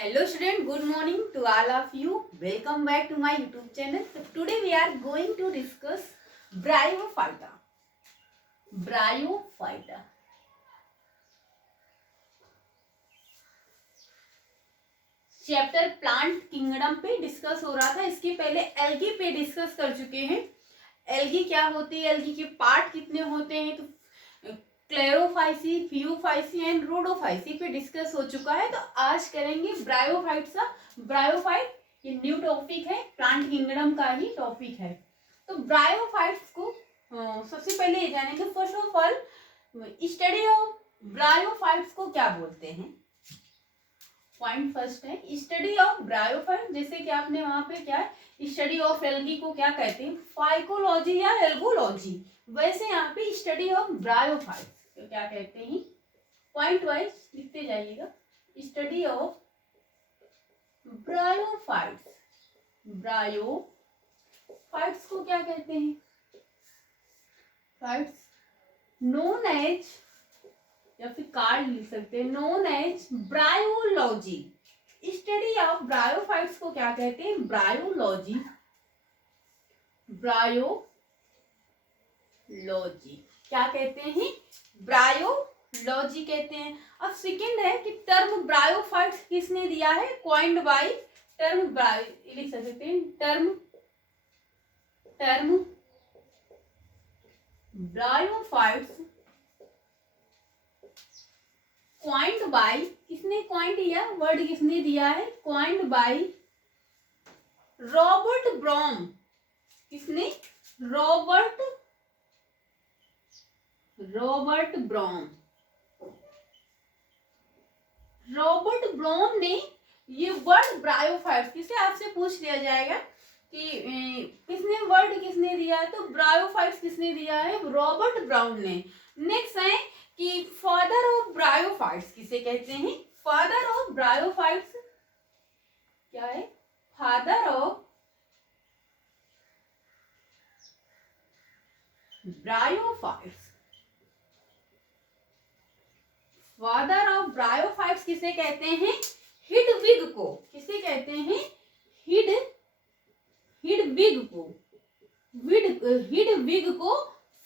Hello student, good morning to all of you. Welcome back to my YouTube channel. So today we are going to discuss Bryophyta. Bryophyta. Chapter plant kingdom पे discuss हो रहा था. इसके पहले algae पे discuss कर चुके हैं. एल्गी क्या होती है, एल्गी के पार्ट कितने होते हैं, तो क्लेरोफाइसी, फियोफाइसी एंड रोडोफाइसी पे डिस्कस हो चुका है. तो आज करेंगे ब्रायोफाइट्स का. ब्रायोफाइट ये न्यू टॉपिक है, प्लांट किंगडम का ही टॉपिक है. तो ब्रायोफाइट्स को सबसे पहले ये जानेंगे. First of all study of bryophytes को क्या बोलते हैं. पॉइंट फर्स्ट है स्टडी ऑफ ब्रायोफाइट. जैसे कि आपने वहां पे क्या है, स्टडी ऑफ एल्गी को क्या कहते हैं, फाइकोलॉजी या एल्गोलॉजी. वैसे यहाँ पे स्टडी ऑफ ब्रायोफाइट तो क्या कहते हैं, पॉइंट वाइज लिखते जाइएगा. Study of bryophytes. ब्रायोफाइट्स को क्या कहते हैं, फाइट्स नोन एज या फिर कार्ड लिख सकते हैं, known as bryology. Study of bryophytes को क्या कहते हैं, ब्रायोलॉजी. ब्रायोलॉजी क्या कहते हैं, ब्रायोलॉजी कहते हैं. अब सेकंड है कि टर्म ब्रायोफाइट्स किसने दिया है, कॉइन्ड बाय टर्म ब्रायो लिख सकते हैं, टर्म ब्रायोफाइट्स कॉइन्ड बाय, किसने कॉइन्ड दिया, वर्ड किसने दिया है, कॉइन्ड बाय रॉबर्ट ब्रॉम. किसने, रॉबर्ट ब्रॉम. रॉबर्ट ब्रॉम ने ये वर्ड ब्रायोफाइट्स, किसे आपसे पूछ लिया जाएगा कि किसने वर्ड किसने दिया है, तो ब्रायोफाइट्स किसने दिया है, रॉबर्ट ब्राउन ने. नेक्स्ट है कि फादर ऑफ ब्रायोफाइट्स किसे कहते हैं, फादर ऑफ ब्रायोफाइट्स क्या है, father of bryophytes. Father of bryophytes किसे कहते हैं, हिडविग को. किसे कहते हैं, हिडविग को. हिडविग को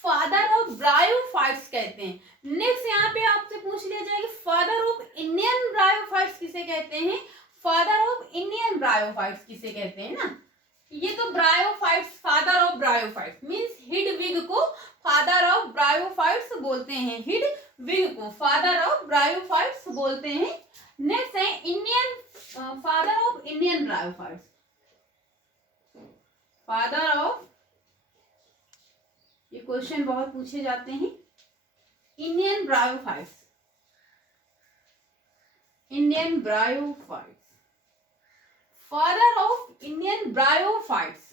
फादर ऑफ ब्रायोफाइट्स कहते हैं. नेक्स्ट यहाँ पे आपसे पूछ लिया जाएगा फादर ऑफ इंडियन ब्रायोफाइट्स किसे कहते हैं, फादर ऑफ इंडियन ब्रायोफाइट्स किसे कहते हैं ना. ये तो bryophytes, father of bryophytes means Hedwig को फादर ऑफ ब्रायोफाइट्स बोलते हैं, हिडविग को फादर ऑफ ब्रायोफाइट्स बोलते हैं. नेक्स्ट है Indian, father of Indian bryophytes. Father of, ये क्वेश्चन बहुत पूछे जाते हैं, Indian bryophytes. Indian bryophytes, father of Indian bryophytes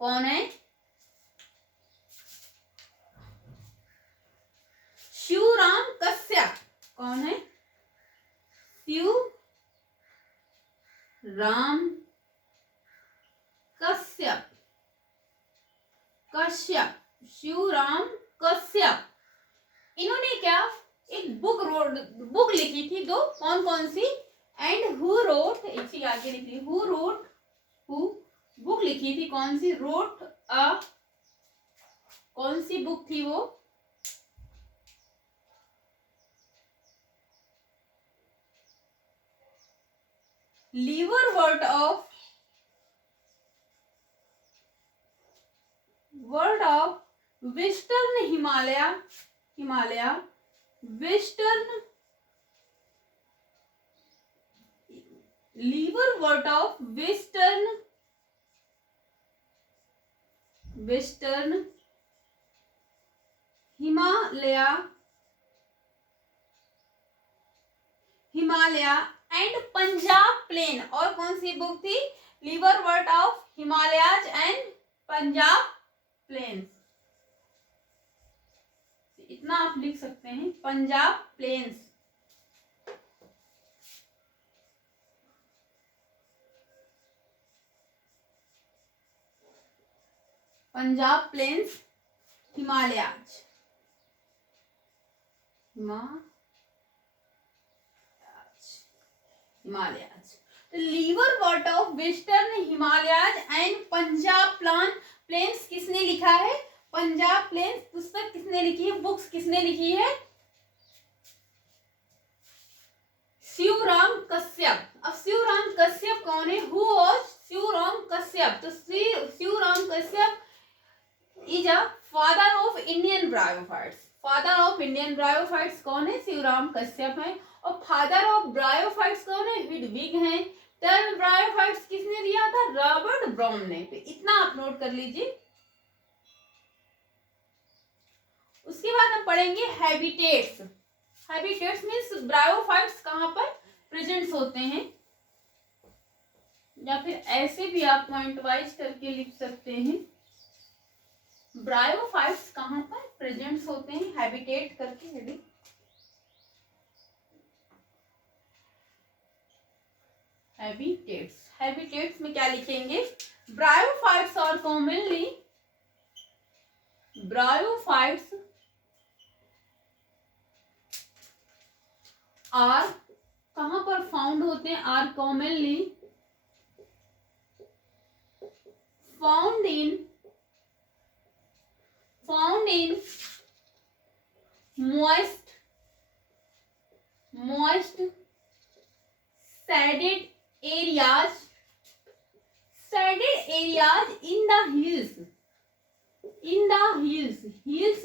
कौन है, शिवराम कश्यप. कौन है, शिवराम कश्यप. शिवराम कश्यप. इन्होंने क्या, एक बुक लिखी थी, दो, कौन कौन सी, एंड हु रोट, एक चीज आगे लिखी, हु बुक लिखी थी, कौन सी, रोट अ, कौन सी बुक थी वो, word of western Himalaya, western word of western Himalaya and Punjab plain. और कौन सी बुक थी, lever word of Himalayas and Punjab plains. इतना आप लिख सकते हैं, पंजाब प्लेन्स. पंजाब प्लेन्स, हिमालयाज. हिमालयाज। तो lever what of western Himalayas and Punjab plains किसने लिखा है? पंजाब प्लेन्स पुस्तक किसने लिखी है? बुक्स किसने लिखी है? शिवराम कश्यप। अब शिवराम कश्यप कौन है? Who was Shivram Kashyap? तो Shivram Kashyap is a father of Indian bryophytes. Father of Indian bryophytes कौन है? शिवराम कश्यप है। और फादर ऑफ ब्रायोफाइट्स कौन है? हिडविग है। टर्म ब्रायोफाइट्स किसने दिया था? रॉबर्ट ब्राउन ने। तो इतना आप नोट कर लीजिए। उसके बाद हम पढ़ेंगे हैबिटेट्स। हैबिटेट्स मीन्स ब्रायोफाइट्स कहाँ पर प्रेजेंट होते हैं, या फिर ऐसे भी आप पॉइंट वाइज करके लिख सकते हैं। ब्रायोफाइट्स कहाँ पर प्रेजेंट होते हैं, हैबिटेट करके। हैबिटेट्स में क्या लिखेंगे? ब्रायोफाइट्स आर कॉमनली आर कहां पर फाउंड होते हैं? Are commonly found in moist shaded areas in the hills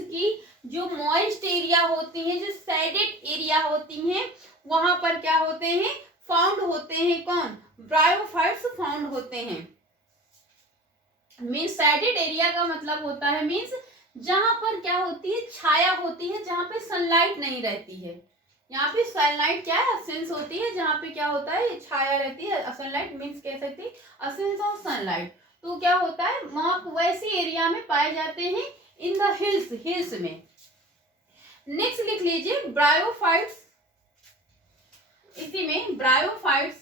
की जो मॉइस्ट एरिया होती हैं, जो सैडेड एरिया होती हैं, वहां पर क्या होते हैं? फाउंड होते हैं। कौन? ब्रायोफाइट्स फाउंड होते हैं। मीन्स सैडेड एरिया का मतलब होता है मीन्स जहां पर क्या होती है? छाया होती है, जहां पे सनलाइट नहीं रहती है। यहाँ पे सनलाइट क्या है? असेंस होती है। जहाँ पे क्या होता है? छाया रहती है। सनलाइट मीन्स कह सकते हैं असेंस ऑफ सनलाइट। तो क्या होता है? वहां वैसी एरिया में पाए जाते हैं, इन द हिल्स में। नेक्स्ट लिख लीजिए ब्रायोफाइट्स। इसी में bryophytes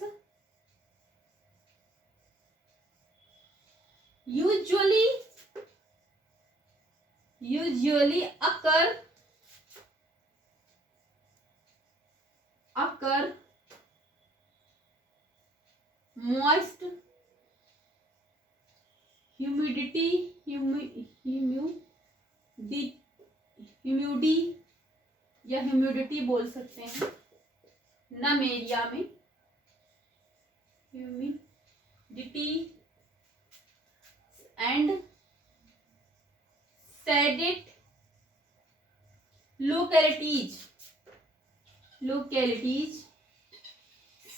usually occur moist humidity या ह्यूमिडिटी बोल सकते हैं, नम एरिया में humidity and shaded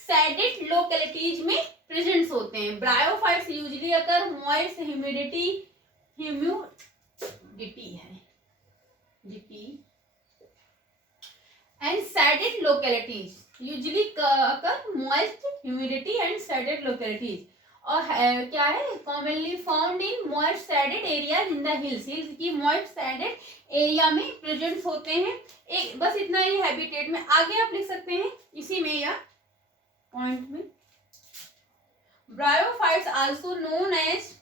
shaded localities में प्रेजेंट होते हैं। Bryophytes usually occur moist humidity and shaded localities usually occur moist humidity and shaded localities. और क्या है? Commonly found in moist shaded area in the hills की moist shaded area में present होते हैं। एक बस इतना ही हैबिटेट में। आगे आप लिख सकते हैं इसी में या पॉइंट में, bryophytes also known as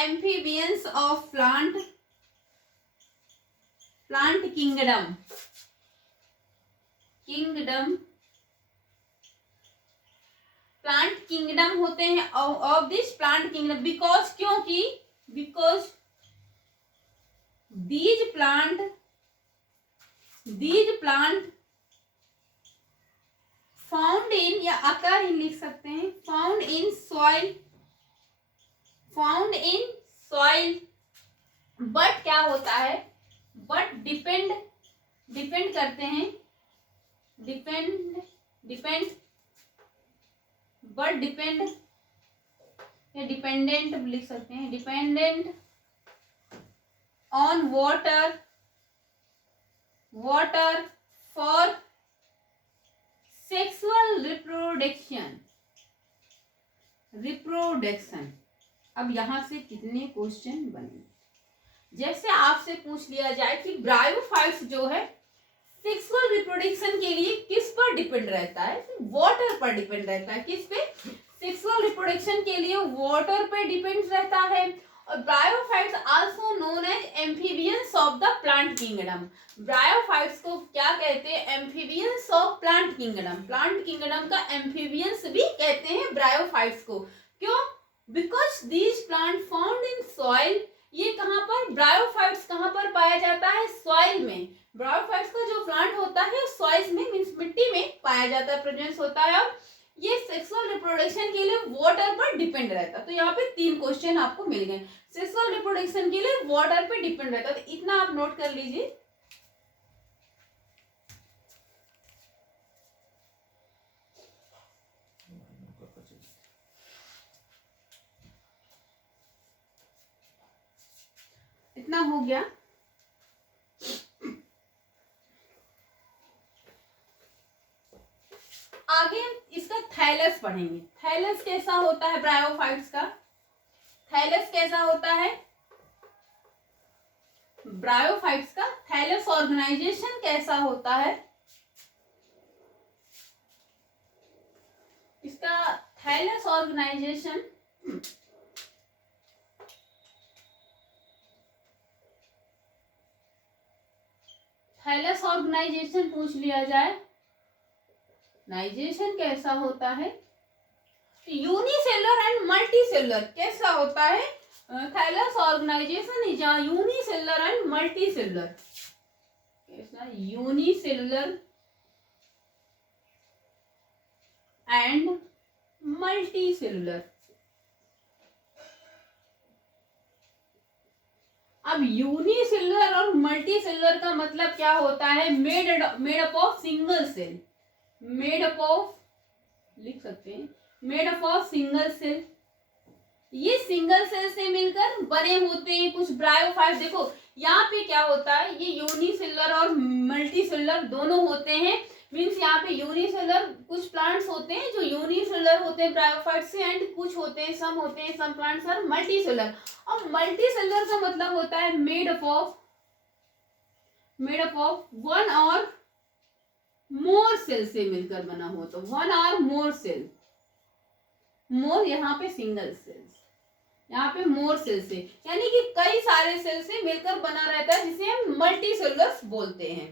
amphibians of plant kingdom plant kingdom होते हैं of this plant kingdom because these plant found in या अकर इन लिख सकते हैं, फाउंड इन सॉइल बट क्या होता है? बट डिपेंड करते हैं, डिपेंडेंट लिख सकते हैं, dependent on water for sexual reproduction अब यहाँ से कितने क्वेश्चन बने? जैसे आपसे पूछ लिया जाए कि ब्रायोफाइट्स जो है सेक्सुअल रिप्रोडक्शन के लिए किस पर डिपेंड रहता है? वाटर पर डिपेंड रहता है। किस पे? सेक्सुअल रिप्रोडक्शन के लिए वाटर पे डिपेंड रहता है। और bryophytes also known as amphibians of the plant kingdom. Bryophytes को क्या कहते हैं? Amphibians of plant kingdom. Plant kingdom का एम्फीबियंस भी कहते हैं ब्रायोफाइट्स को। क्यों? Because these plant found in soil. ये कहाँ पर? ब्रायोफाइट्स कहाँ पर पाया जाता है? सॉइल में। ब्रायोफाइट्स का जो प्लांट होता है सॉइल में मींस मिट्टी में पाया जाता है, प्रेजेंस होता है। और ये सेक्सुअल रिप्रोडक्शन के लिए वाटर पर डिपेंड रहता है। तो यहाँ पे 3 क्वेश्चन आपको मिल गए। सेक्सुअल रिप्रोडक्शन के लिए वाटर पे डिपेंड रहता है, तो इतना आप नोट कर लीजिए। इतना हो गया। आगे इसका थैलस पढ़ेंगे। थैलस कैसा होता है ब्रायोफाइट्स का? थैलस कैसा होता है ब्रायोफाइट्स का? थैलस ऑर्गेनाइजेशन कैसा होता है इसका? थैलस ऑर्गेनाइजेशन थैलस ऑर्गेनाइजेशन पूछ लिया जाए, ऑर्गेनाइजेशन कैसा होता है? यूनिसेलुलर एंड मल्टीसेलुलर कैसा होता है? Thallus organisation is unicellular and multicellular. कैसा? Unicellular and multicellular. अब यूनिसेलुलर और मल्टीसेलुलर का मतलब क्या होता है? Made up of single cell. Made up of, लिख सकते हैं, made up of single cell. ये सिंगल सेल से मिलकर बने होते हैं कुछ ब्रायोफाइट। देखो यहाँ पे क्या होता है, ये यूनिसेलुलर और मल्टीसेलुलर दोनों होते हैं। मीन्स यहाँ पे यूनिसेलुलर कुछ प्लांट्स होते हैं जो यूनिसेलुलर होते हैं ब्रायोफाइट से, एंड कुछ होते हैं सम प्लांट्स आर मल्टीसेलुलर। और मल्टीसेलुलर का मतलब होता है मेड अप ऑफ वन और मोर सेल से मिलकर बना हो। तो वन और मोर सेल, मोर यहाँ पे सिंगल सेल, यहाँ पे मोर सेल से, यानी कि कई सारे सेल से मिलकर बना रहता है, जिसे हम मल्टीसेलुलर बोलते हैं।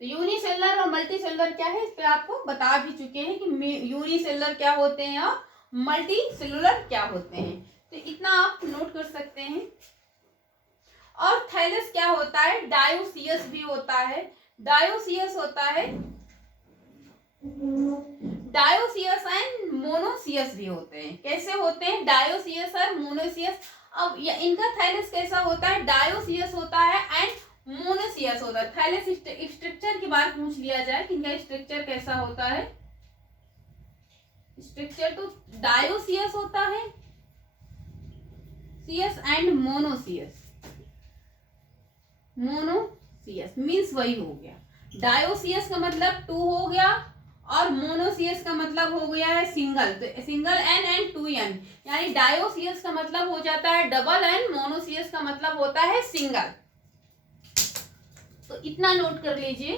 तो यूनिसेलुलर और मल्टीसेलुलर क्या है, इस पे आपको बता भी चुके हैं कि यूनिसेलुलर क्या होते हैं और मल्टीसेलुलर क्या होते हैं। तो इतना आप नोट कर सकते हैं। और थैलस क्या होता है? डायोसियस भी होता है। डायोसियस होता है, डायोसियस एंड मोनोसियस भी होते हैं। कैसे होते हैं? डायोसियस और मोनोसियस। अब इनका थैलस कैसा होता है? डायोसियस होता है एंड मोनोसियस होता है। थैलस स्ट्रक्चर की बात पूछ लिया जाए कि इनका स्ट्रक्चर कैसा होता है? स्ट्रक्चर तो डायोसियस होता है, सियस एंड मोनोसियस। मोनोसियस मीन्स वही हो गया। डायोसियस का मतलब 2 हो गया और मोनोसियस का मतलब हो गया है सिंगल। तो सिंगल एन एंड 2 एन, यानी डायोसियस का मतलब हो जाता है डबल एन, मोनोसियस का मतलब होता है सिंगल। तो इतना नोट कर लीजिए।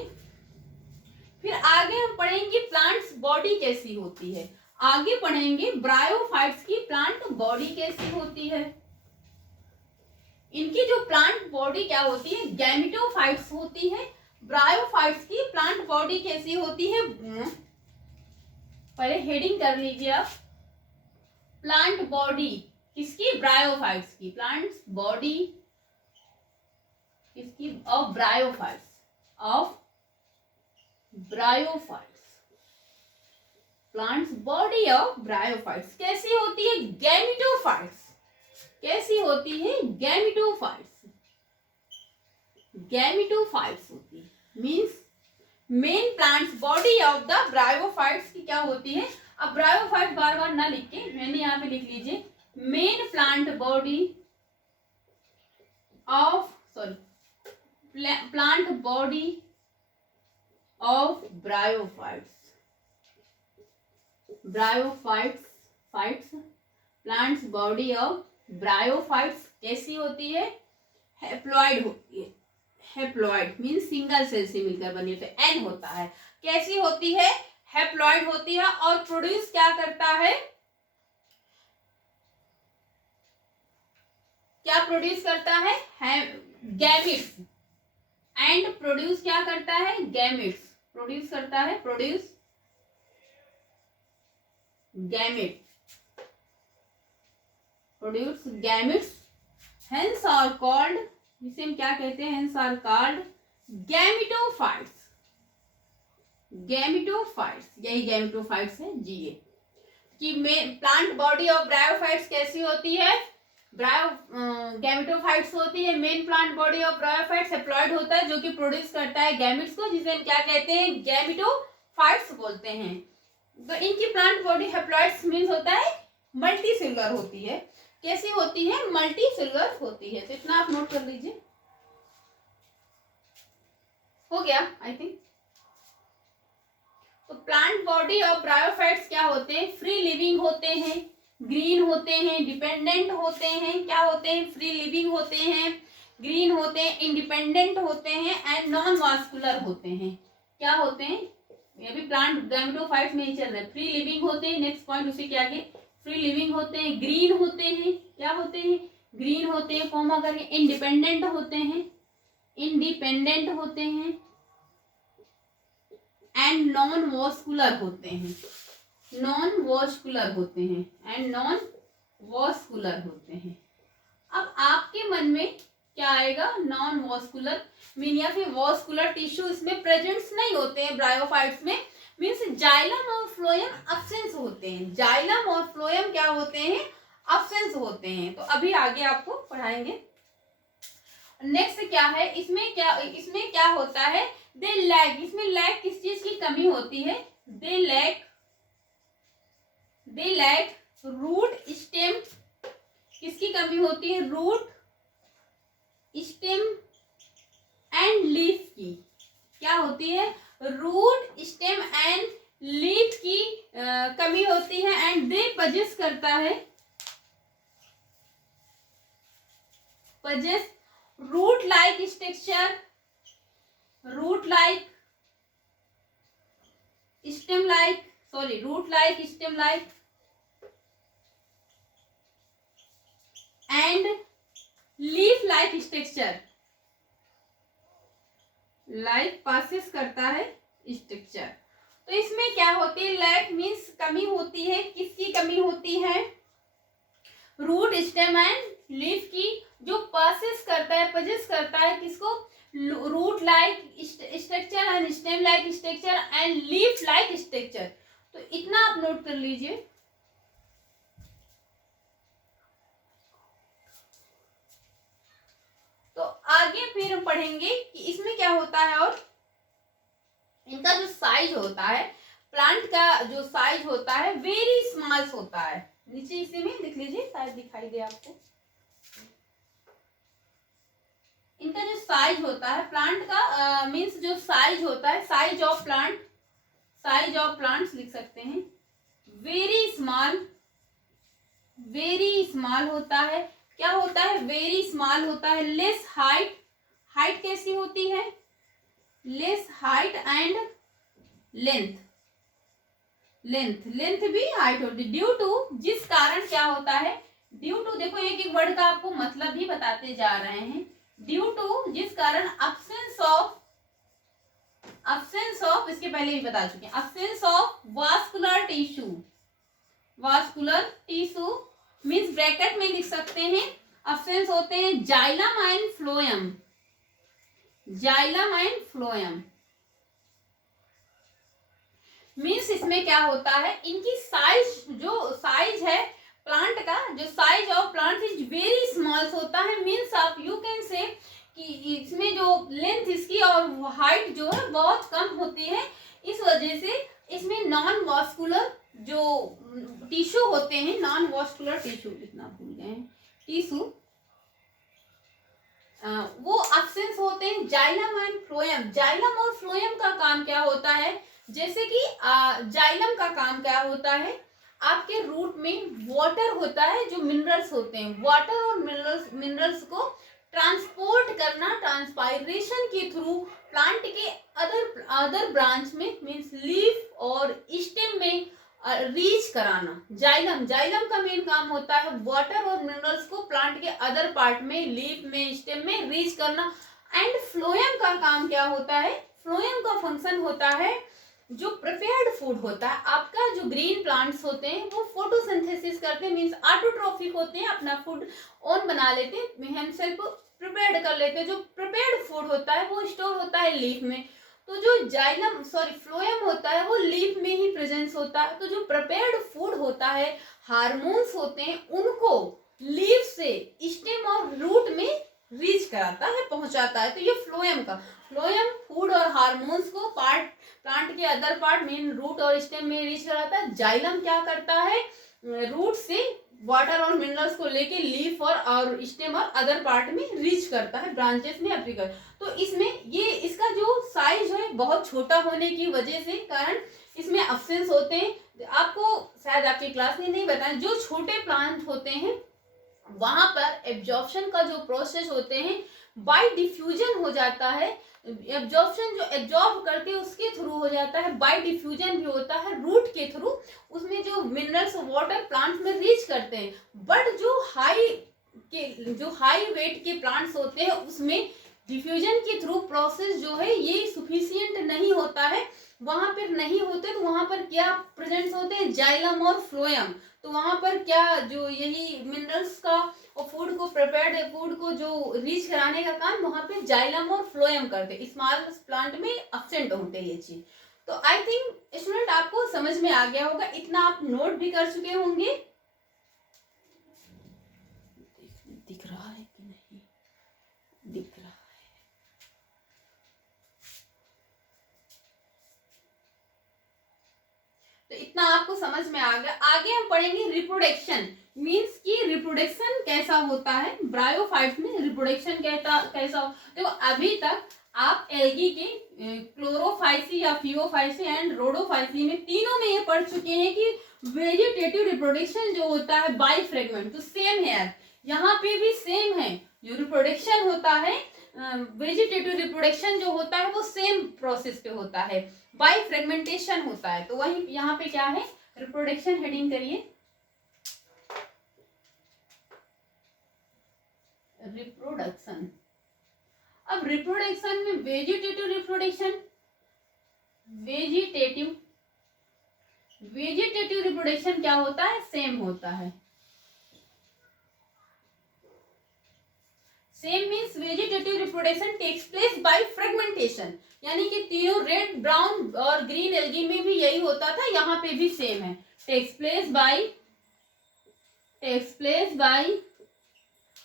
फिर आगे हम पढ़ेंगे प्लांट्स बॉडी कैसी होती है। आगे पढ़ेंगे ब्रायोफाइट्स की प्लांट बॉडी कैसी होती है। इनकी जो प्लांट बॉडी क्या होती है? गैमेटोफाइट्स होती है। ब्रायोफाइट्स की प्लांट बॉडी कैसी होती है? पहले हेडिंग कर लीजिए आप। प्लांट बॉडी किसकी? ब्रायोफाइट्स की। प्लांट बॉडी किसकी? Of bryophytes, of bryophytes. Plants body of bryophytes कैसी होती है? गैमेटोफाइट्स। कैसी होती है? गैमेटोफाइट्स। गैमेटोफाइट्स होती है means main plants body of the bryophytes की क्या होती है? अब ब्रायोफाइट बार बार ना लिख के मैंने यहाँ पे लिख लीजिए, main plant body of plant body of bryophytes. Bryophytes plants body of bryophytes कैसी होती है? हैप्लॉइड होती है। हैप्लॉइड मीन्स सिंगल सेल से मिलकर बनी होती है, एन होता है। कैसी होती है? हैप्लॉइड होती है। और प्रोड्यूस क्या करता है? क्या प्रोड्यूस करता है? गैमिट्स। एंड प्रोड्यूस क्या करता है? गैमिट्स प्रोड्यूस करता है। Produce gamete, produce gametes, hence are called, जिसे हम क्या कहते हैं? Hence are called gametophytes. Gametophytes, यही गैमेटोफाइट्स है जी। ये कि प्लांट बॉडी ऑफ ब्रायोफाइट्स कैसी होती है? गैमेटोफाइट्स होती है। Main plant body of bryophytes haploid होता है, जो कि प्रोड्यूस करता है गैमेट्स को, जिसे हम क्या कहते हैं? गैमेटोफाइट्स बोलते हैं। तो इनकी प्लांट बॉडी हैप्लॉइड्स मीन्स होता है मल्टी सेलुलर होती है। कैसी होती है? मल्टी सेलुलर होती है। तो इतना आप नोट कर लीजिए। हो गया आई थिंक। तो प्लांट बॉडी ऑफ ब्रायोफाइट्स क्या होते हैं? फ्री लिविंग होते हैं, ग्रीन होते हैं, डिपेंडेंट होते हैं। क्या होते हैं? फ्री लिविंग होते हैं, ग्रीन होते हैं, इंडिपेंडेंट होते हैं एंड नॉन वास्कुलर होते हैं। क्या होते हैं? ये भी प्लांट गैमेटोफाइट्स में ही चल रहा है। फ्री लिविंग होते हैं, नेक्स्ट पॉइंट उसी के आगे, फ्री लिविंग होते हैं, ग्रीन होते हैं। क्या होते हैं? ग्रीन होते हैं, कॉमा करके, इंडिपेंडेंट होते हैं, इंडिपेंडेंट होते हैं एंड नॉन वॉस्कुलर होते हैं, नॉन वॉस्कुलर होते हैं एंड नॉन वॉस्कुलर होते हैं। अब आपके मन में क्या आएगा? नॉन वॉस्कुलर मीन या फिर वॉस्कुलर टिश्यू इसमें प्रेजेंट्स नहीं होते हैं ब्रायोफाइट्स में, मीन्स जाइलम और फ्लोएम अब्सेंस होते हैं। जाइलम और फ्लोएम क्या होते हैं? अब्सेंस होते हैं। तो अभी आगे आपको पढ़ाएंगे। नेक्स्ट क्या है? इसमें क्या होता है? दे लैक, इसमें लैक किस चीज की कमी होती है? दे लैक रूट स्टेम, किसकी कमी होती है? रूट स्टेम एंड लीफ की। क्या होती है? रूट स्टेम एंड लीफ की कमी होती है एंड दे पजेस करता है, possess root like structure, root like stem like, sorry root like stem like and leaf like structure, like possess करता है स्ट्रक्चर। तो इसमें क्या होती है? लैक मीन्स कमी होती है। किसकी कमी होती है? रूट स्टेम एंड लीफ की, जो पासेस करता है, पजेस करता है किसको? Root like structure and stem like structure and leaf like structure. तो इतना आप नोट कर लीजिए। तो आगे फिर हम पढ़ेंगे कि इसमें क्या होता है और इनका जो साइज होता है, प्लांट का जो साइज होता है वेरी स्मॉल होता है। नीचे इसी में लिख लीजिए, शायद दिखाई दे आपको। इनका जो साइज होता है प्लांट का मीन्स जो साइज होता है, size of plant, size of plants लिख सकते हैं। वेरी स्मॉल, वेरी स्मॉल होता है। क्या होता है? वेरी स्मॉल होता है। लेस हाइट, हाइट कैसी होती है? Less height and length, length भी हाइट होती है। ड्यू टू, जिस कारण क्या होता है? ड्यू टू, देखो एक एक वर्ड का आपको मतलब भी बताते जा रहे हैं। ड्यू टू, जिस कारण अब्सेंस ऑफ, इसके पहले भी बता चुके हैं, absence of vascular tissue, vascular tissue means bracket में लिख सकते हैं, अब्सेंस होते हैं xylem and phloem, xylem and phloem means इसमें क्या होता है? इनकी साइज, जो साइज है प्लांट का, जो size of plant is very small होता है। मीन्स आप यू कैन से कि इसमें जो लेंथ इसकी और हाइट जो है बहुत कम होती है। इस वजह से इसमें नॉन वास्कुलर जो टिश्यू होते हैं, नॉन वास्कुलर टिश्यू, इतना भूल गए हैं, टिश्यू वो अब्सेंस होते हैं। जाइलम एंड फ्लोएम, जाइलम और फ्लोएम का काम क्या होता है? जैसे कि जाइलम का काम क्या होता है? आपके रूट में वाटर होता है, जो मिनरल्स होते हैं, वाटर और मिनरल्स को ट्रांसपोर्ट करना ट्रांसपायरेशन के थ्रू प्लांट के अदर ब्रांच में मींस लीफ और स्टेम में रीच कराना। जाइलम का मेन काम होता है वाटर और मिनरल्स को प्लांट के अदर पार्ट में, लीफ में, स्टेम में रीच करना। एंड फ्लोएम का काम क्या होता है? फ्लोएम का फंक्शन होता है जो प्रिपेयर्ड फूड होता है आपका, जो ग्रीन प्लांट्स होते हैं वो फोटोसिंथेसिस करते हैं, मींस ऑटोट्रॉफिक होते हैं, अपना फूड ओन बना लेते हैं, हम सेल्फ प्रिपेयर्ड कर लेते हैं। जो प्रिपेयर्ड फूड होता है वो स्टोर होता है लीफ में। तो जो फ्लोएम होता है वो लीफ में ही प्रेजेंस होता है। तो जो प्रिपेयर्ड फूड होता है, हार्मोन्स होते हैं, उनको लीफ से स्टेम और रूट में रीच कराता है, पहुंचाता है। तो ये फ्लोएम फूड और हार्मोन्स को प्लांट के अदर पार्ट, मेन रूट और स्टेम में रीच कराता है। जाइलम क्या करता है? रूट से वाटर और मिनरल्स को लेके लीफ और स्टेम और अदर पार्ट में रीच करता है, ब्रांचेस में अप्लाई। तो इसमें ये इसका जो साइज है बहुत छोटा होने की वजह से कारण इसमें अब्सेंस होते हैं। आपको शायद आपकी क्लास में नहीं बताया, जो छोटे प्लांट होते हैं वहां पर एब्जॉर्प्शन का जो प्रोसेस होते हैं बाय डिफ्यूजन हो जाता है। एब्जॉर्प्शन जो एब्जॉर्ब करते हैं उसके थ्रू हो जाता है, बाय डिफ्यूजन भी होता है रूट के थ्रू, उसमें जो मिनरल्स वाटर प्लांट्स में रीच करते हैं। बट जो हाई वेट के प्लांट्स होते हैं उसमें डिफ्यूजन के थ्रू प्रोसेस जो है ये सुफिशियंट नहीं होता है, वहां पर नहीं होते। तो वहां पर क्या प्रेजेंट होते हैं? जाइलम और फ्लोएम। तो वहां पर क्या, जो यही मिनरल्स का और फूड को, प्रिपेयर्ड फूड को जो रीच कराने का काम वहां पे जाइलम और फ्लोएम करते। स्मॉल प्लांट में एब्सेंट होते ये चीज। तो आई थिंक स्टूडेंट आपको समझ में आ गया होगा, इतना आप नोट भी कर चुके होंगे। दिख रहा है कि नहीं? दिख रहा है। तो इतना आपको समझ में आ गया। आगे हम पढ़ेंगे रिप्रोडक्शन, मींस कि रिप्रोडक्शन कैसा होता है ब्रायोफाइट्स में, रिप्रोडक्शन कैसा हो। देखो अभी तक आप एल्गी के क्लोरोफाइसी या फियोफाइसी एंड रोडोफाइसी में, तीनों में ये पढ़ चुके हैं कि वेजिटेटिव रिप्रोडक्शन जो होता है बाय फ्रेगमेंट। तो सेम है, यहाँ पे भी सेम है। जो रिप्रोडक्शन होता है, वेजिटेटिव रिप्रोडक्शन जो होता है वो सेम प्रोसेस पे होता है, बाय फ्रेगमेंटेशन होता है। तो वही यहाँ पे क्या है, रिप्रोडक्शन हेडिंग करिए, रिप्रोडक्शन। अब रिप्रोडक्शन में वेजिटेटिव रिप्रोडक्शन क्या होता है? सेम होता है। Same means vegetative reproduction takes place by fragmentation, यानी कि तीनों रेड, ब्राउन और ग्रीन एल्गी में भी यही होता था, यहाँ पे भी सेम है। Takes place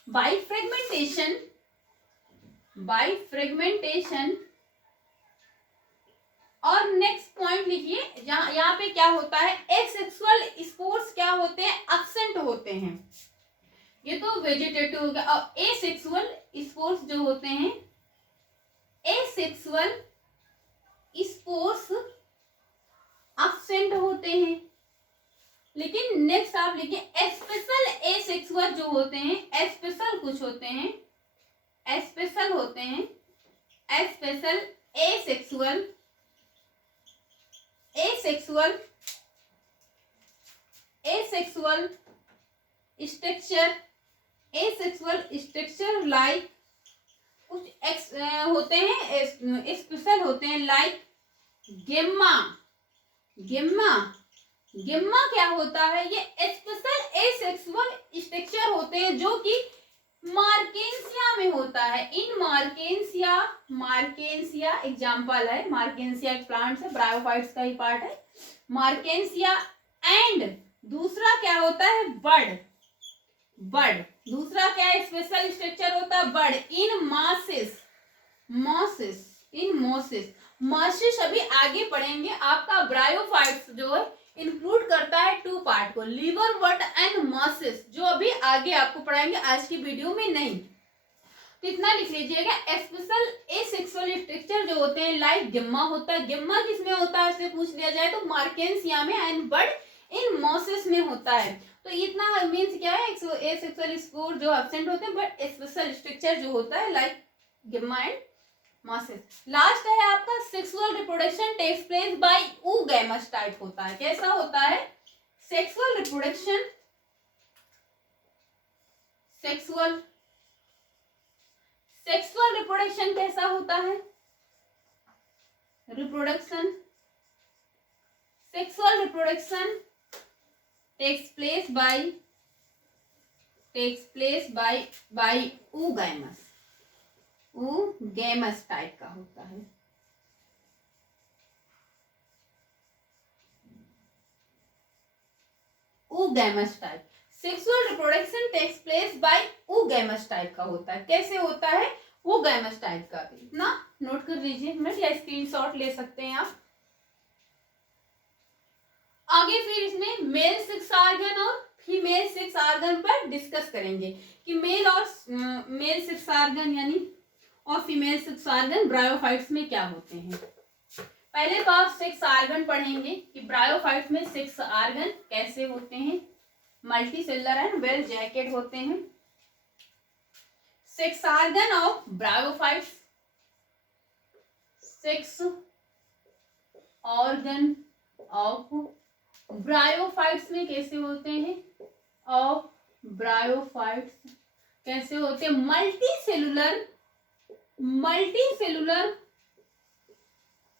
by fragmentation. और नेक्स्ट पॉइंट लिखिए, यहाँ पे क्या होता है? एसेक्सुअल स्पोर्स क्या होते हैं? एब्सेंट होते हैं। ये तो वेजिटेटिव हो गया। अब एसेक्सुअल स्पोर्स जो होते हैं, एसेक्सुअल स्पोर्स एब्सेंट होते हैं। लेकिन नेक्स्ट आप लिखिए स्पेशल एसेक्सुअल जो होते हैं, स्पेशल कुछ होते हैं, स्पेशल होते हैं, स्पेशल एसेक्सुअल स्ट्रक्चर लाइक कुछ होते हैं, स्पेशल होते हैं लाइक गेम्मा क्या होता है? ये स्पेशल एसेक्सुअल स्ट्रक्चर होते हैं जो कि मार्केंसिया में होता है। इन मार्केंसिया एग्जाम्पल है, मार्केंसिया एक प्लांट है, ब्रायोफाइट्स का ही पार्ट है मार्केंसिया। एंड दूसरा क्या होता है? बर्ड। दूसरा क्या है? स्पेशल स्ट्रक्चर होता है बर्ड इन मॉसिस। अभी आगे पढ़ेंगे। आपका ब्रायोफाइट्स जो है इंक्लूड करता है 2 पार्ट को, लीवर वर्ट एंड मॉसिस, जो अभी आगे आपको पढ़ाएंगे, आज की वीडियो में नहीं। तो इतना लिख लीजिएगा। स्पेशल एसेक्सुअल स्ट्रक्चर जो होते हैं लाइक गेम्मा होता है। गेम्मा किसमें होता है से पूछ लिया जाए तो मार्केंसिया में, एंड बर्ड इन मॉसेस में होता है। तो इतना मीन्स क्या है, एसेक्सुअल स्पोर जो एब्सेंट होते हैं, बट स्पेशल स्ट्रक्चर जो होता है like gemma and mosses. Last है आपका sexual reproduction takes place by oogamous type होता है। कैसा होता है सेक्सुअल रिप्रोडक्शन? सेक्सुअल रिप्रोडक्शन कैसा होता है? Reproduction, sexual reproduction takes place by oogamous type का होता है। oogamous type, sexual reproduction takes place by oogamous type का होता है। कैसे होता है oogamous टाइप का? इतना नोट कर लीजिए मिनट, या स्क्रीनशॉट ले सकते हैं आप। आगे फिर इसमें मेल सेक्स ऑर्गन और फीमेल सेक्स ऑर्गन पर डिस्कस करेंगे कि मेल सेक्स ऑर्गन यानी और फीमेल सेक्स ऑर्गन ब्रायोफाइट्स में क्या होते हैं। पहले तो आप सेक्स ऑर्गन पढ़ेंगे कि ब्रायोफाइट्स में सेक्स ऑर्गन कैसे होते हैं, multi cellular and well jacket होते हैं। Sex organ of bryophytes, sex organ of bryophytes में कैसे होते हैं, ऑफ ब्रायोफाइट्स कैसे होते हैं, मल्टी सेलुलर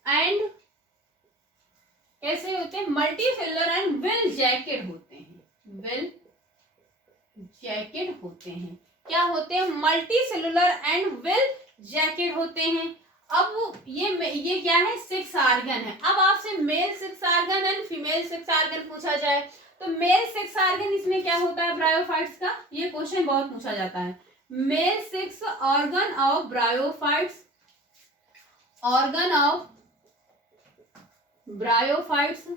एंड कैसे होते हैं, multi cellular and well jacket होते हैं। वेल जैकेट होते हैं, क्या होते हैं, multi cellular and well jacket होते हैं। अब ये क्या है, सेक्स ऑर्गन है। अब आपसे mail sex organ and female sex organ पूछा जाए तो मेल सेक्स ऑर्गन इसमें क्या होता है ब्रायोफाइट्स का, ये क्वेश्चन बहुत पूछा जाता है। Mail sex organ of bryophytes, organ of bryophytes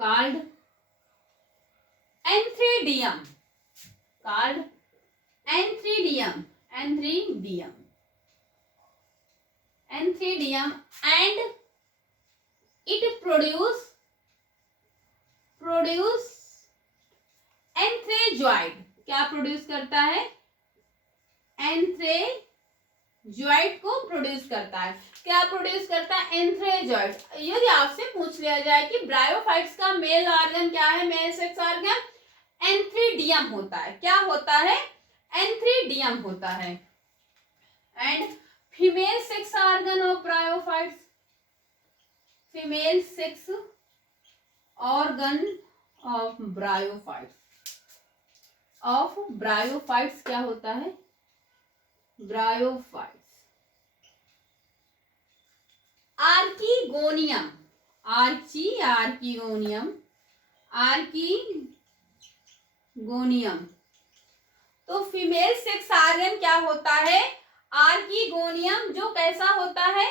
called antheridium, called antheridium and it produce एंथ्रेजॉइड। क्या प्रोड्यूस करता है, एंथ्रेजॉइड को प्रोड्यूस करता है। क्या प्रोड्यूस करता है, एंथ्रेजॉइड। यदि आपसे पूछ लिया जाए कि ब्रायोफाइट्स का मेल ऑर्गन क्या है, मेल सेक्स ऑर्गन, एंथ्रीडियम होता है। क्या होता है, एंथ्रीडियम होता है। And female sex organ of bryophytes, female sex organ of bryophytes क्या होता है, ब्रायोफाइट्स आर्कीगोनियम, आर्कीगोनियम। तो फीमेल सेक्स ऑर्गन क्या होता है, आर्कीगोनियम, जो कैसा होता है,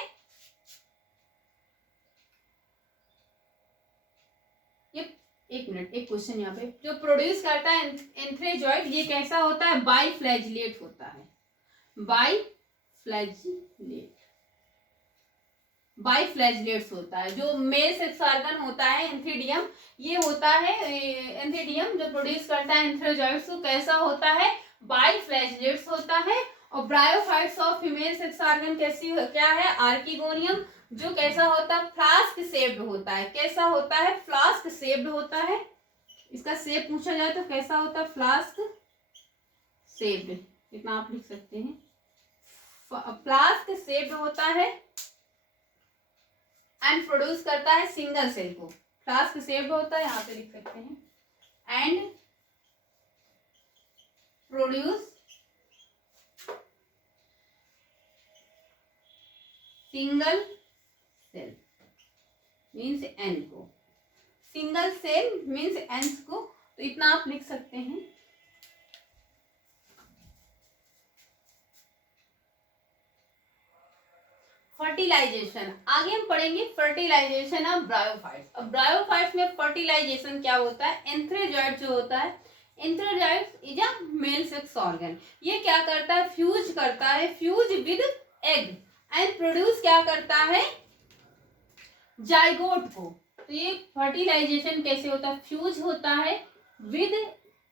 एक मिनट, एक क्वेश्चन यहाँ पे, जो प्रोड्यूस करता है एंथ्रेजॉइड, ये कैसा होता है, बाइफ्लैजिलेट होता है। बाइफ्लैजिलेट्स होता है। जो मेल सेक्स ऑर्गन होता है एंथ्रीडियम, ये होता है एंथ्रीडियम जो प्रोड्यूस करता है एंथ्रेजॉइड्स को, कैसा होता है, बाइफ्लैजिलेट्स होता है। और bryophytes of female sex organ क्या है, आर्कीगोनियम, जो कैसा होता है, फ्लास्क शेप्ड होता है। कैसा होता है, फ्लास्क शेप्ड होता है। इसका शेप पूछा जाए तो कैसा होता है, फ्लास्क शेप्ड, इतना आप लिख सकते हैं, फ्लास्क शेप्ड होता है। एंड प्रोड्यूस करता है सिंगल सेल को, फ्लास्क शेप्ड होता है, यहाँ पे लिख सकते हैं, and produce single cell means एन को, सिंगल सेल मीन्स एंस को, तो इतना आप लिख सकते हैं। फर्टिलाइजेशन, आगे हम पढ़ेंगे फर्टिलाइजेशन ऑफ ब्रायोफाइट्स। अब ब्रायोफाइट्स में फर्टिलाइजेशन क्या होता है, एंथ्रेजॉइड जो होता है, antherozoid is a male sex organ, ये क्या करता है, फ्यूज करता है, fuse with egg and produce क्या करता है, जाइगोट को। तो ये फर्टिलाइजेशन कैसे होता है, फ्यूज होता है विद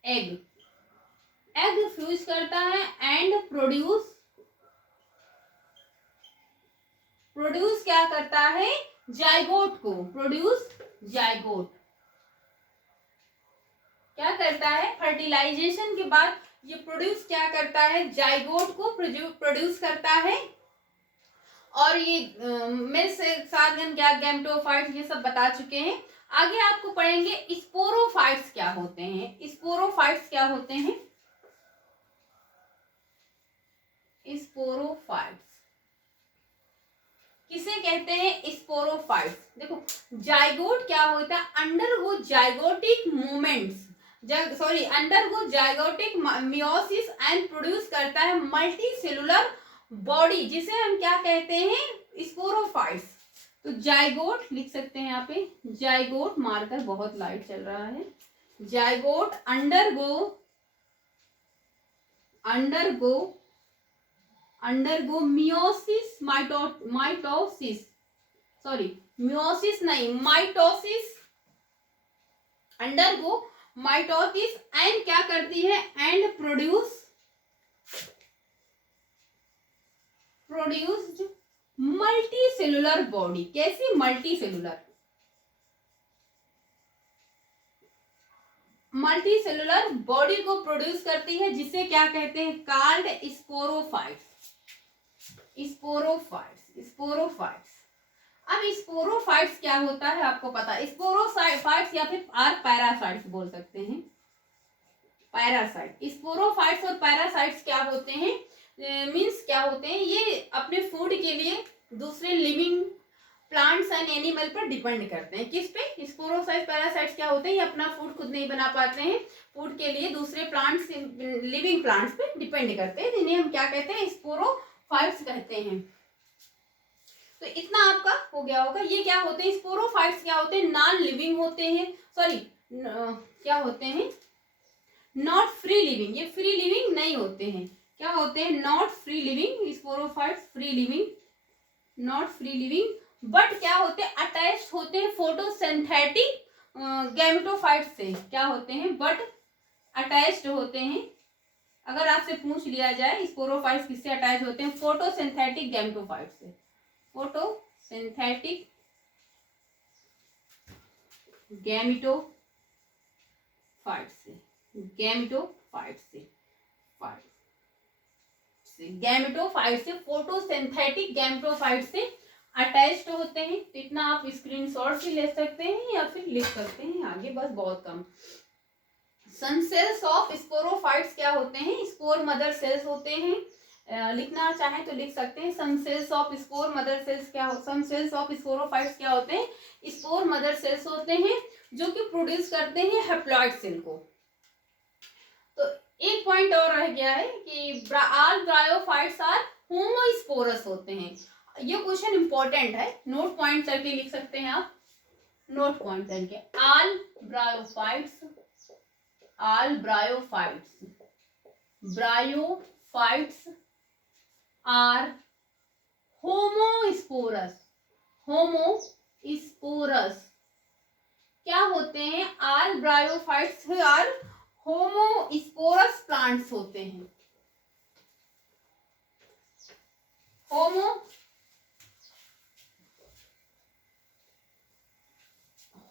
एग, एग फ्यूज करता है एंड प्रोड्यूस क्या करता है, जाइगोट को, प्रोड्यूस जाइगोट क्या करता है, फर्टिलाइजेशन के बाद ये प्रोड्यूस क्या करता है, जाइगोट को प्रोड्यूस करता है। और ये मिस साधन क्या, गैमेटोफाइट्स, ये सब बता चुके हैं। आगे आपको पढ़ेंगे स्पोरोफाइट्स क्या होते हैं। स्पोरोफाइट्स क्या होते हैं, स्पोरोफाइट्स किसे कहते हैं, स्पोरोफाइट्स। देखो जाइगोट क्या होता है, undergo zygotic movements, undergo zygotic meiosis and produce करता है मल्टी सेलुलर बॉडी, जिसे हम क्या कहते हैं, स्पोरोफाइट्स। तो जाइगोट लिख सकते हैं यहाँ पे, जाइगोट मार्कर बहुत लाइट चल रहा है, जाइगोट अंडरगो मियोसिस, मियोसिस नहीं, माइटोसिस, अंडरगो माइटोसिस एंड क्या करती है, and produced multi cellular body. कैसी, मल्टी सेलुलर बॉडी को प्रोड्यूस करती है, जिसे क्या कहते हैं, कॉल्ड स्पोरोफाइट्स। अब स्पोरोफाइट्स क्या होता है आपको पता है, स्पोरोफाइट्स या फिर पैरासाइट्स बोल सकते हैं, पैरासाइट। स्पोरोफाइट्स और पैरासाइट्स क्या होते हैं, मीन्स क्या होते हैं, ये अपने फूड के लिए दूसरे लिविंग प्लांट्स एंड एनिमल पर डिपेंड करते हैं। किस पे, स्पोरोफाइट्स पैरासाइट्स क्या होते हैं, ये अपना फूड खुद नहीं बना पाते हैं, फूड के लिए दूसरे प्लांट्स, लिविंग प्लांट्स पे डिपेंड करते हैं, जिन्हें हम क्या कहते हैं, स्पोरोफाइट्स कहते हैं। तो इतना आपका हो गया होगा। ये क्या होते हैं, स्पोरोफाइट्स क्या होते हैं, नॉन लिविंग होते हैं, क्या होते हैं, नॉट फ्री लिविंग, ये फ्री लिविंग नहीं होते हैं, क्या होते हैं, not free living, sporophytes not free living, but क्या होते हैं, अटैच्ड होते हैं फोटोसिंथेटिक गैमेटोफाइट्स से, क्या होते हैं, बट अटैच्ड होते हैं। अगर आपसे पूछ लिया जाए स्पोरोफाइट्स किससे अटैच होते हैं, फोटोसिंथेटिक गैमेटोफाइट्स से, फोटोसिंथेटिक गैमेटोफाइट्स से, फोटोसिंथेटिक गैमेटोफाइट्स से अटैच्ड होते हैं। तो इतना आप स्क्रीनशॉट भी ले सकते हैं या फिर लिख सकते हैं आगे, बस बहुत कम। सन सेल्स ऑफ स्पोरोफाइट्स क्या होते हैं, स्पोर मदर सेल्स होते हैं, लिखना चाहें तो लिख सकते हैं। Son cells of spore mother cells क्या हो, सन सेल्स ऑफ स्पोरोफाइट्स क्या होते हैं, स्पोर मदर सेल्स होते हैं जो कि प्रोड्यूस करते हैं हैप्लॉइड सेल को। तो एक पॉइंट और रह गया है कि ऑल ब्रायोफाइट्स आर होमोस्पोरस होते हैं। ये क्वेश्चन इंपॉर्टेंट है, नोट पॉइंट करके लिख सकते हैं आप, नोट पॉइंट करके, ऑल ब्रायोफाइट्स आर होमोस्पोरस क्या होते हैं, all bryophytes are homosporous plants होते हैं,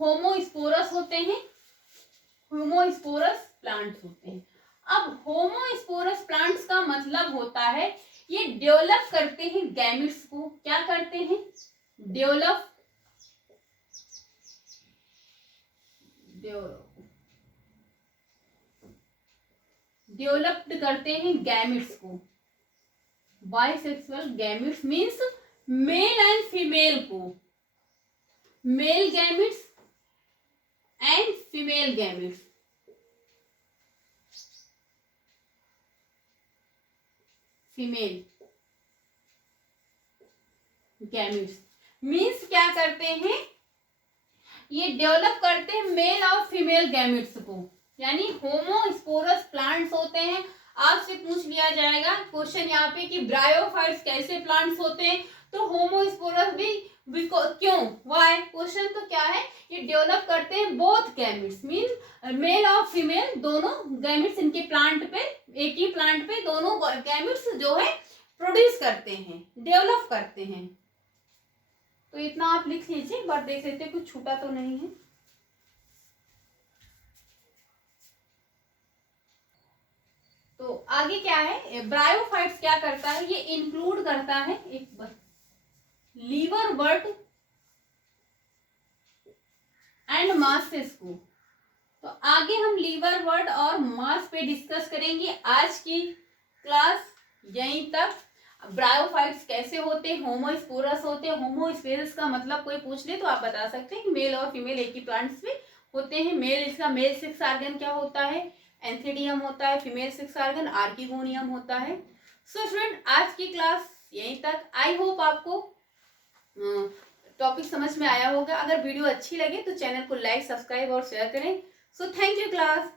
होमोस्पोरस होते हैं, होमोस्पोरस प्लांट्स होते हैं। अब होमोस्पोरस प्लांट्स का मतलब होता है ये डेवलप करते हैं गैमेट्स को, क्या करते हैं, डेवलप्ड करते हैं गैमेट्स को। Bisexual gametes means male and female को, male gametes and female gametes, means क्या करते हैं, ये डेवलप करते हैं मेल और फीमेल गैमेट्स को, यानी होमोस्पोरस प्लांट्स होते हैं। आपसे पूछ लिया जाएगा क्वेश्चन यहाँ पे कि ब्रायोफाइट्स कैसे प्लांट्स होते हैं, तो होमोस्पोरस भी क्यों, वाई, क्वेश्चन तो क्या है, ये डेवलप करते हैं बोथ गैमेट्स, मीन मेल और फीमेल दोनों गैमेट्स इनके प्लांट पे, एक ही प्लांट पे दोनों गैमेट्स जो है प्रोड्यूस करते हैं, डेवलप करते हैं। तो इतना आप लिख लीजिए, एक बार देख लेते हैं कुछ छूटा तो नहीं है। तो आगे क्या है, ब्रायोफाइट्स क्या करता है, ये इंक्लूड करता है एक लीवर वर्ट एंड मासेस को। तो आगे हम लीवर वर्ड और मास पे डिस्कस करेंगे। आज की क्लास यहीं तक। ब्रायोफाइट्स कैसे होते हैं, होमोस्पोरस होते हैं। होमोस्पोरस का मतलब कोई पूछ ले तो आप बता सकते हैं कि मेल और फीमेल एक ही प्लांट्स में होते हैं। मेल, इसका मेल सेक्स ऑर्गन क्या होता है, एंथीडियम होता है। फीमेल सेक्स ऑर्गन आर्किगोनियम होता है। सो स्टूडेंट, आज की क्लास यहीं तक। आई होप आपको टॉपिक समझ में आया होगा। अगर वीडियो अच्छी लगे तो चैनल को लाइक, सब्सक्राइब और शेयर करें। So thank you class.